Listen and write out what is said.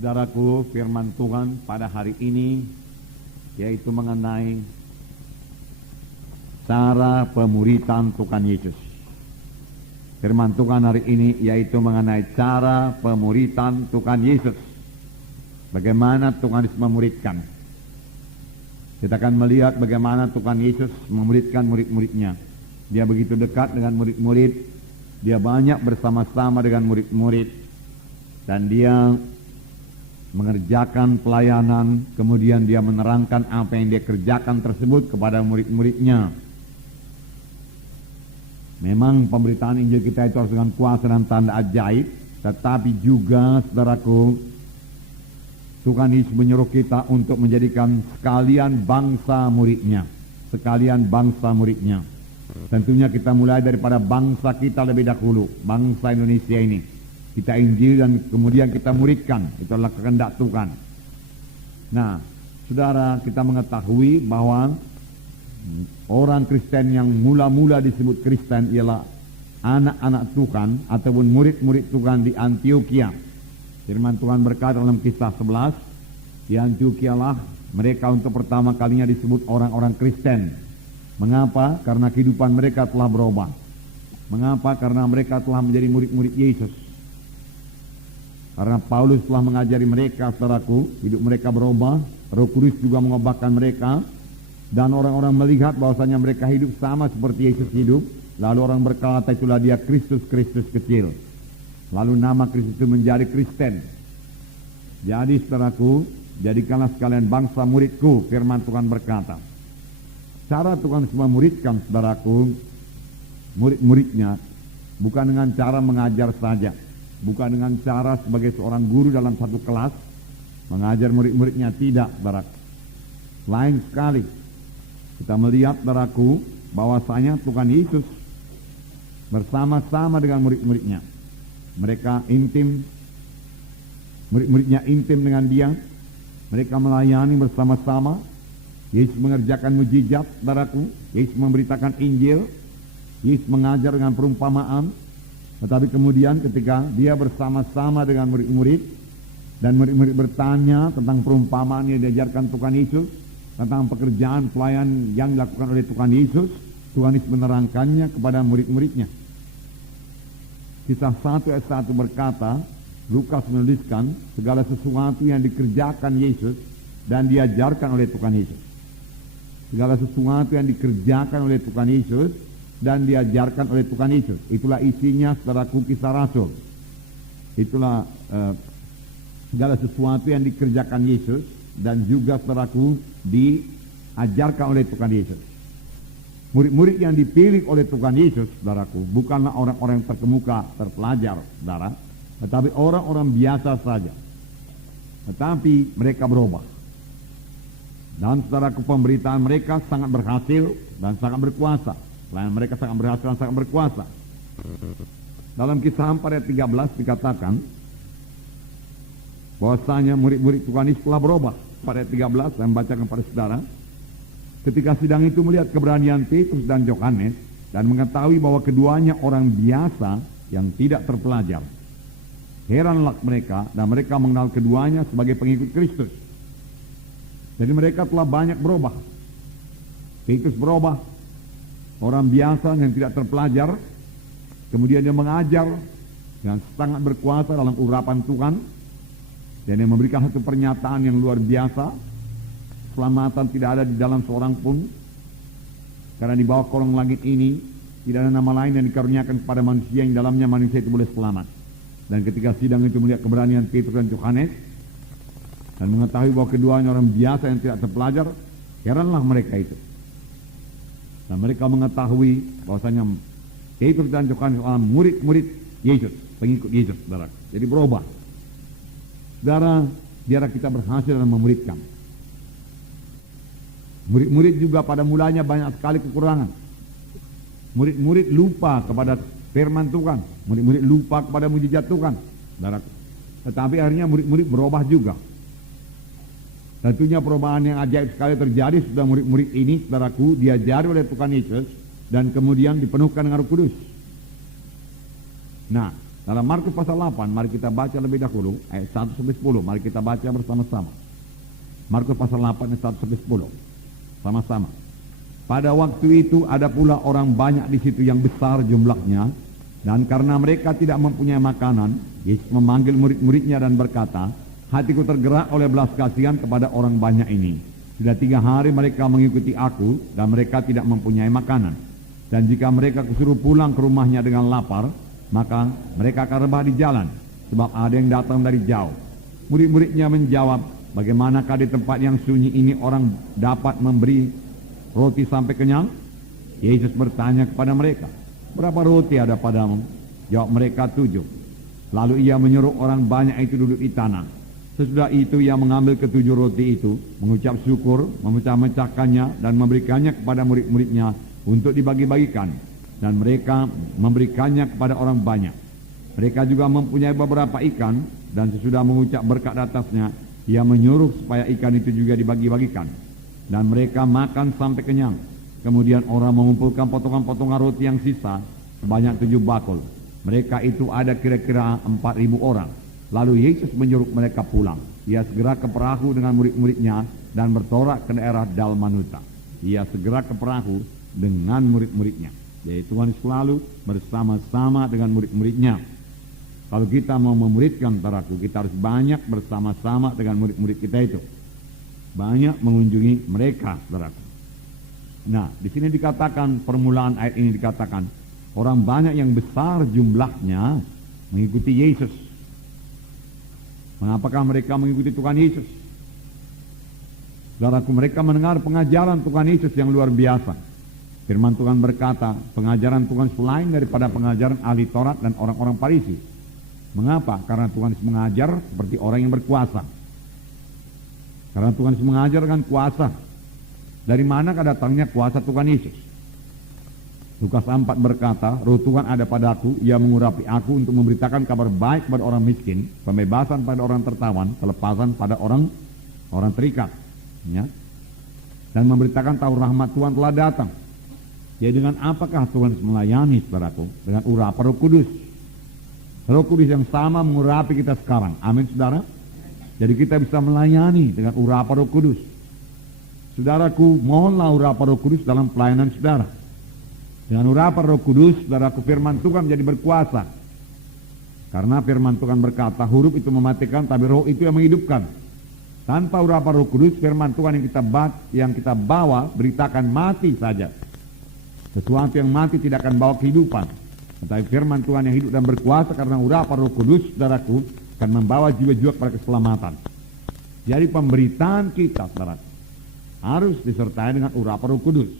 Saudaraku, firman Tuhan pada hari ini yaitu mengenai cara pemuritan Tuhan Yesus. Firman Tuhan hari ini yaitu mengenai cara pemuritan Tuhan Yesus. Bagaimana Tuhan Yesus memuridkan. Kita akan melihat bagaimana Tuhan Yesus memuridkan murid-muridnya. Dia begitu dekat dengan murid-murid. Dia banyak bersama-sama dengan murid-murid. Dan dia mengerjakan pelayanan, kemudian dia menerangkan apa yang dia kerjakan tersebut kepada murid-muridnya. Memang pemberitaan Injil kita itu harus dengan kuasa dan tanda ajaib, tetapi juga, saudaraku, Tuhan Yesus menyuruh kita untuk menjadikan sekalian bangsa muridnya. Sekalian bangsa muridnya. Tentunya kita mulai daripada bangsa kita lebih dahulu, bangsa Indonesia ini. Kita Injil dan kemudian kita muridkan. Itu adalah kehendak Tuhan. Nah, saudara, kita mengetahui bahwa orang Kristen yang mula-mula disebut Kristen ialah anak-anak Tuhan ataupun murid-murid Tuhan di Antioquia. Firman Tuhan berkata dalam Kisah 11, di Antioquia lah mereka untuk pertama kalinya disebut orang-orang Kristen. Mengapa? Karena kehidupan mereka telah berubah. Mengapa? Karena mereka telah menjadi murid-murid Yesus. Karena Paulus telah mengajari mereka, saudaraku, hidup mereka berubah, Roh Kudus juga mengubahkan mereka, dan orang-orang melihat bahwasanya mereka hidup sama seperti Yesus hidup, lalu orang berkata itulah dia Kristus kecil. Lalu nama Kristus itu menjadi Kristen. Jadi, saudaraku, jadikanlah sekalian bangsa muridku, firman Tuhan berkata. Cara Tuhan memuridkan, saudaraku, murid-muridnya, bukan dengan cara mengajar saja. Bukan dengan cara sebagai seorang guru dalam satu kelas mengajar murid-muridnya, tidak, saudara. Lain sekali. Kita melihat, saudaraku, bahwasanya Tuhan Yesus bersama-sama dengan murid-muridnya. Mereka intim, murid-muridnya intim dengan dia. Mereka melayani bersama-sama. Yesus mengerjakan mujizat, saudaraku. Yesus memberitakan Injil. Yesus mengajar dengan perumpamaan. Tetapi kemudian ketika dia bersama-sama dengan murid-murid dan murid-murid bertanya tentang perumpamaan yang diajarkan Tuhan Yesus, tentang pekerjaan pelayan yang dilakukan oleh Tuhan Yesus, Tuhan Yesus menerangkannya kepada murid-muridnya. Kisah 1 ayat 1 berkata, Lukas menuliskan segala sesuatu yang dikerjakan Yesus dan diajarkan oleh Tuhan Yesus. Segala sesuatu yang dikerjakan oleh Tuhan Yesus dan diajarkan oleh Tuhan Yesus. Itulah isinya, saudaraku, Kisah Rasul. Itulah segala sesuatu yang dikerjakan Yesus dan juga, saudaraku, diajarkan oleh Tuhan Yesus. Murid-murid yang dipilih oleh Tuhan Yesus, saudaraku, bukanlah orang-orang yang terkemuka, terpelajar, saudara, tetapi orang-orang biasa saja. Tetapi mereka berubah. Dan, saudaraku, pemberitaan mereka sangat berhasil dan sangat berkuasa. Pelayanan mereka sangat berhasil dan sangat berkuasa. Dalam Kisah 4 ayat 13 dikatakan bahwasanya murid-murid Tuhan Yesus telah berubah. Pada ayat 13 saya membacakan kepada saudara. Ketika sidang itu melihat keberanian Petrus dan Yohanes dan mengetahui bahwa keduanya orang biasa yang tidak terpelajar, heranlah mereka dan mereka mengenal keduanya sebagai pengikut Kristus. Jadi mereka telah banyak berubah. Petrus berubah, orang biasa yang tidak terpelajar, kemudian dia mengajar dengan sangat berkuasa dalam urapan Tuhan, dan dia memberikan satu pernyataan yang luar biasa. Keselamatan tidak ada di dalam seorang pun, karena di bawah kolong langit ini tidak ada nama lain yang dikaruniakan kepada manusia yang dalamnya manusia itu boleh selamat. Dan ketika sidang itu melihat keberanian Petrus dan Yohanes dan mengetahui bahwa keduanya orang biasa yang tidak terpelajar, heranlah mereka itu. Dan mereka mengetahui bahwasanya Petrus dan Yohanes adalah murid-murid Yesus, pengikut Yesus, saudara. Jadi berubah. Saudara, biar kita berhasil dalam memuridkan. Murid-murid juga pada mulanya banyak sekali kekurangan. Murid-murid lupa kepada firman Tuhan. Murid-murid lupa kepada mujizat Tuhan, saudara. Tetapi akhirnya murid-murid berubah juga. Tentunya perubahan yang ajaib sekali terjadi sudah murid-murid ini, saudaraku, diajari oleh Tuhan Yesus dan kemudian dipenuhkan dengan Roh Kudus. Nah, Dalam Markus pasal 8, mari kita baca lebih dahulu, ayat 1-10, mari kita baca bersama-sama. Markus pasal 8, ayat 1-10, sama-sama. Pada waktu itu ada pula orang banyak di situ yang besar jumlahnya, dan karena mereka tidak mempunyai makanan, Yesus memanggil murid-muridnya dan berkata, hatiku tergerak oleh belas kasihan kepada orang banyak ini. Sudah 3 hari mereka mengikuti aku, dan mereka tidak mempunyai makanan. Dan jika mereka kusuruh pulang ke rumahnya dengan lapar, maka mereka akan rebah di jalan, sebab ada yang datang dari jauh. Murid-muridnya menjawab, bagaimanakah di tempat yang sunyi ini orang dapat memberi roti sampai kenyang? Yesus bertanya kepada mereka, berapa roti ada padamu? Jawab mereka, 7. Lalu ia menyuruh orang banyak itu duduk di tanah. Sesudah itu ia mengambil ke-7 roti itu, mengucap syukur, memecah-mecahkannya dan memberikannya kepada murid-muridnya untuk dibagi-bagikan. Dan mereka memberikannya kepada orang banyak. Mereka juga mempunyai beberapa ikan, dan sesudah mengucap berkat atasnya, ia menyuruh supaya ikan itu juga dibagi-bagikan. Dan mereka makan sampai kenyang. Kemudian orang mengumpulkan potongan-potongan roti yang sisa, sebanyak 7 bakul. Mereka itu ada kira-kira 4.000 orang. Lalu Yesus menyuruh mereka pulang. Ia segera ke perahu dengan murid-muridnya dan bertolak ke daerah Dalmanuta. Ia segera ke perahu dengan murid-muridnya. Jadi Tuhan selalu bersama-sama dengan murid-muridnya. Kalau kita mau memuridkan saudaraku, kita harus banyak bersama-sama dengan murid-murid kita itu. Banyak mengunjungi mereka, saudaraku. Nah, di sini dikatakan, permulaan ayat ini dikatakan, orang banyak yang besar jumlahnya mengikuti Yesus. Mengapakah mereka mengikuti Tuhan Yesus? Saudaraku, mereka mendengar pengajaran Tuhan Yesus yang luar biasa. Firman Tuhan berkata, pengajaran Tuhan selain daripada pengajaran ahli Taurat dan orang-orang Farisi. Mengapa? Karena Tuhan mengajar seperti orang yang berkuasa. Karena Tuhan mengajar dengan kuasa. Dari manakah datangnya kuasa Tuhan Yesus? Lukas 4 berkata, roh Tuhan ada padaku, ia mengurapi aku untuk memberitakan kabar baik kepada orang miskin, pembebasan pada orang tertawan, kelepasan pada orang terikat. Ya. Dan memberitakan tahu rahmat Tuhan telah datang. Jadi dengan apakah Tuhan melayani, saudaraku? Dengan urapan Roh Kudus. Roh Kudus yang sama mengurapi kita sekarang. Amin, saudara. Jadi kita bisa melayani dengan urapan Roh Kudus. Saudaraku, mohonlah urapan Roh Kudus dalam pelayanan saudara. Dengan urapan Roh Kudus, saudaraku, firman Tuhan menjadi berkuasa. Karena firman Tuhan berkata, huruf itu mematikan, tapi roh itu yang menghidupkan. Tanpa urapan Roh Kudus, firman Tuhan yang kita bawa beritakan mati saja. Sesuatu yang mati tidak akan bawa kehidupan. Tetapi firman Tuhan yang hidup dan berkuasa karena urapan Roh Kudus, saudaraku, akan membawa jiwa-jiwa kepada keselamatan. Jadi pemberitaan kita, saudara, harus disertai dengan urapan Roh Kudus.